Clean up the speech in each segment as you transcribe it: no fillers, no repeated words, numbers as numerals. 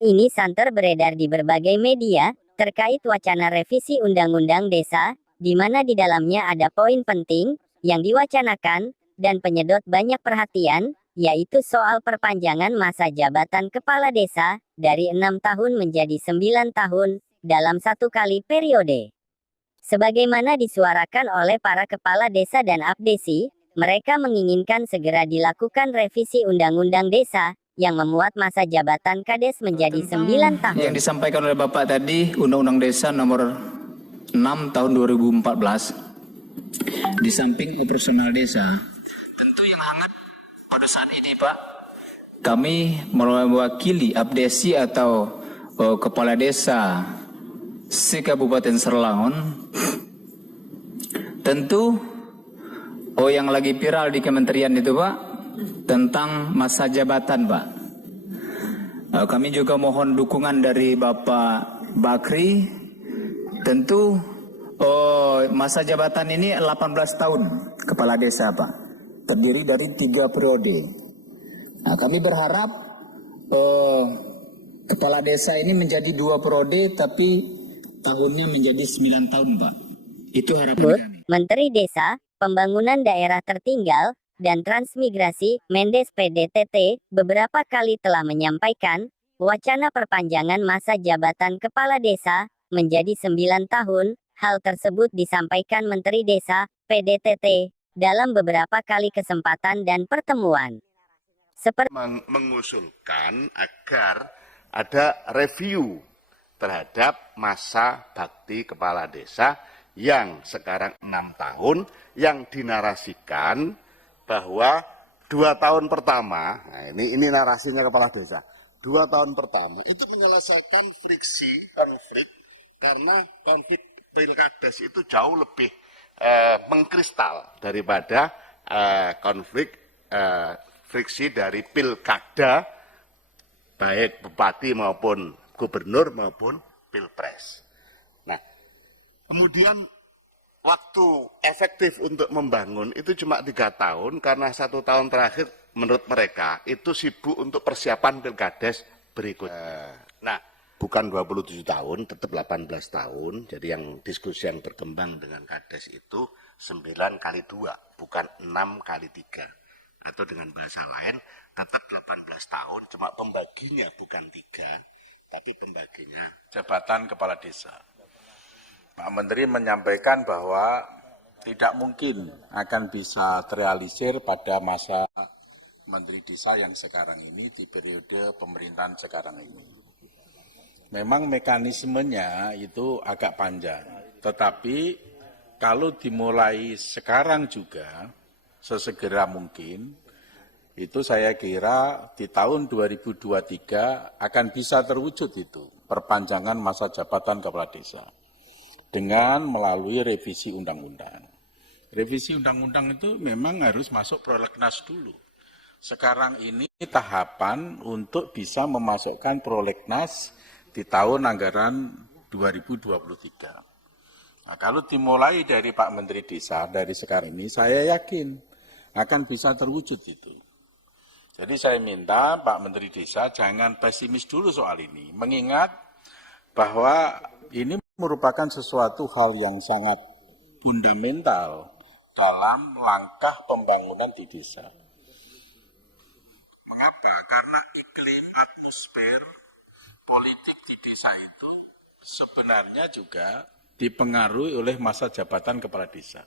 Ini santer beredar di berbagai media terkait wacana revisi Undang-Undang Desa, di mana di dalamnya ada poin penting yang diwacanakan dan penyedot banyak perhatian, yaitu soal perpanjangan masa jabatan kepala desa dari 6 tahun menjadi 9 tahun dalam satu kali periode. Sebagaimana disuarakan oleh para kepala desa dan abdesi, mereka menginginkan segera dilakukan revisi Undang-Undang Desa yang memuat masa jabatan Kades menjadi 9 tahun. Yang disampaikan oleh Bapak tadi, Undang-Undang Desa nomor 6 tahun 2014, di samping operasional desa, tentu yang hangat pada saat ini Pak, kami mewakili abdesi atau kepala desa se-Kabupaten Serlaon, tentu yang lagi viral di kementerian itu Pak, tentang masa jabatan Pak. Kami juga mohon dukungan dari Bapak Bakri. Tentu masa jabatan ini 18 tahun kepala desa Pak, terdiri dari 3 periode. Nah, kami berharap kepala desa ini menjadi 2 periode, tapi tahunnya menjadi 9 tahun Pak. Itu harapan kami. Menteri Desa, Pembangunan Daerah Tertinggal, dan Transmigrasi, Mendes PDTT, beberapa kali telah menyampaikan wacana perpanjangan masa jabatan kepala desa menjadi 9 tahun. Hal tersebut disampaikan Menteri Desa, PDTT, dalam beberapa kali kesempatan dan pertemuan. Seperti mengusulkan agar ada review terhadap masa bakti kepala desa yang sekarang 6 tahun, yang dinarasikan bahwa 2 tahun pertama, nah ini narasinya kepala desa, 2 tahun pertama itu menyelesaikan konflik, karena konflik pilkades itu jauh lebih mengkristal daripada konflik friksi dari pilkada, baik bupati maupun gubernur maupun pilpres. Nah, kemudian waktu efektif untuk membangun itu cuma 3 tahun, karena 1 tahun terakhir menurut mereka itu sibuk untuk persiapan pilkades berikutnya. Nah, bukan 27 tahun, tetap 18 tahun. Jadi yang diskusi yang berkembang dengan Kades itu 9 kali 2, bukan 6 kali 3. Atau dengan bahasa lain, tetap 18 tahun, cuma pembaginya bukan 3, tapi pembaginya jabatan kepala desa. Pak Menteri menyampaikan bahwa tidak mungkin akan bisa terrealisir pada masa Menteri Desa yang sekarang ini, di periode pemerintahan sekarang ini. Memang mekanismenya itu agak panjang, tetapi kalau dimulai sekarang juga, sesegera mungkin, itu saya kira di tahun 2023 akan bisa terwujud itu, perpanjangan masa jabatan kepala desa, dengan melalui revisi undang-undang. Revisi undang-undang itu memang harus masuk prolegnas dulu. Sekarang ini tahapan untuk bisa memasukkan prolegnas di tahun anggaran 2023. Nah, kalau dimulai dari Pak Menteri Desa, dari sekarang ini, saya yakin akan bisa terwujud itu. Jadi saya minta Pak Menteri Desa jangan pesimis dulu soal ini, mengingat bahwa ini merupakan sesuatu hal yang sangat fundamental dalam langkah pembangunan di desa. Mengapa? Karena iklim atmosfer politik di desa itu sebenarnya juga dipengaruhi oleh masa jabatan kepala desa.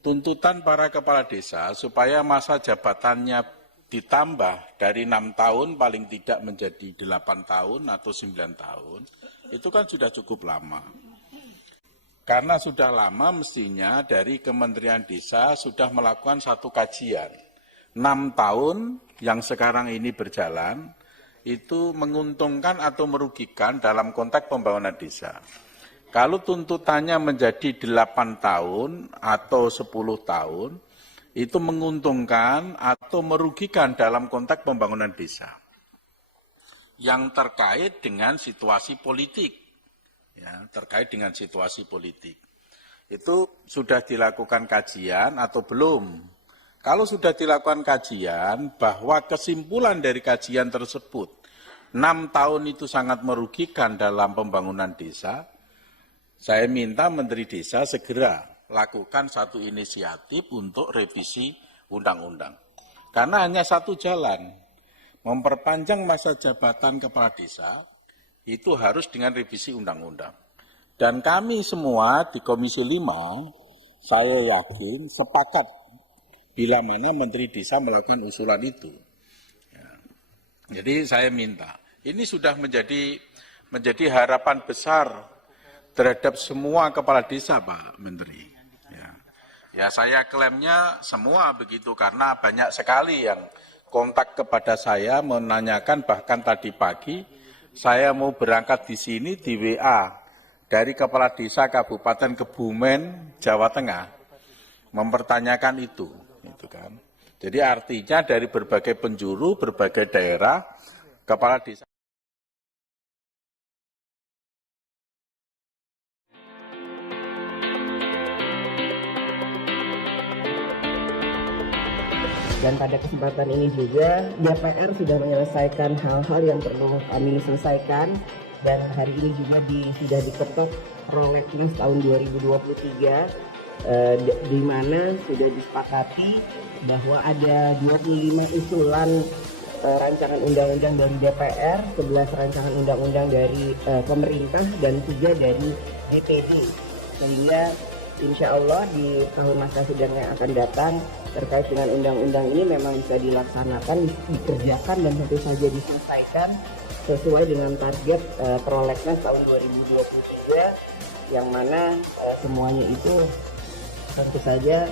Tuntutan para kepala desa supaya masa jabatannya ditambah dari 6 tahun paling tidak menjadi 8 tahun atau 9 tahun, itu kan sudah cukup lama. Karena sudah lama mestinya dari Kementerian Desa sudah melakukan satu kajian. 6 tahun yang sekarang ini berjalan, itu menguntungkan atau merugikan dalam konteks pembangunan desa. Kalau tuntutannya menjadi 8 tahun atau 10 tahun, itu menguntungkan atau merugikan dalam konteks pembangunan desa. Yang terkait dengan situasi politik. Ya, terkait dengan situasi politik. Itu sudah dilakukan kajian atau belum? Kalau sudah dilakukan kajian, bahwa kesimpulan dari kajian tersebut 6 tahun itu sangat merugikan dalam pembangunan desa. Saya minta Menteri Desa segera lakukan satu inisiatif untuk revisi undang-undang. Karena hanya satu jalan, memperpanjang masa jabatan kepala desa itu harus dengan revisi undang-undang. Dan kami semua di Komisi 5, saya yakin sepakat bila mana Menteri Desa melakukan usulan itu. Ya. Jadi saya minta, ini sudah menjadi harapan besar terhadap semua kepala desa, Pak Menteri. Ya saya klaimnya semua begitu karena banyak sekali yang kontak kepada saya menanyakan, bahkan tadi pagi saya mau berangkat di sini di WA dari kepala desa Kabupaten Kebumen, Jawa Tengah, mempertanyakan itu kan. Jadi artinya dari berbagai penjuru, berbagai daerah, kepala desa. Dan pada kesempatan ini juga DPR sudah menyelesaikan hal-hal yang perlu kami selesaikan, dan hari ini juga sudah diketok prolegnas tahun 2023 di mana sudah disepakati bahwa ada 25 usulan rancangan undang-undang dari DPR, 11 rancangan undang-undang dari pemerintah, dan 3 dari DPD. Sehingga insya Allah di tahun masa sidang yang akan datang terkait dengan undang-undang ini memang bisa dilaksanakan, dikerjakan, dan tentu saja diselesaikan sesuai dengan target prolegnas tahun 2023, yang mana semuanya itu tentu saja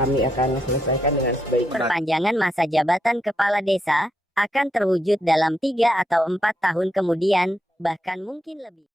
kami akan selesaikan dengan sebaik-baiknya. Perpanjangan masa jabatan kepala desa akan terwujud dalam 3 atau 4 tahun kemudian, bahkan mungkin lebih.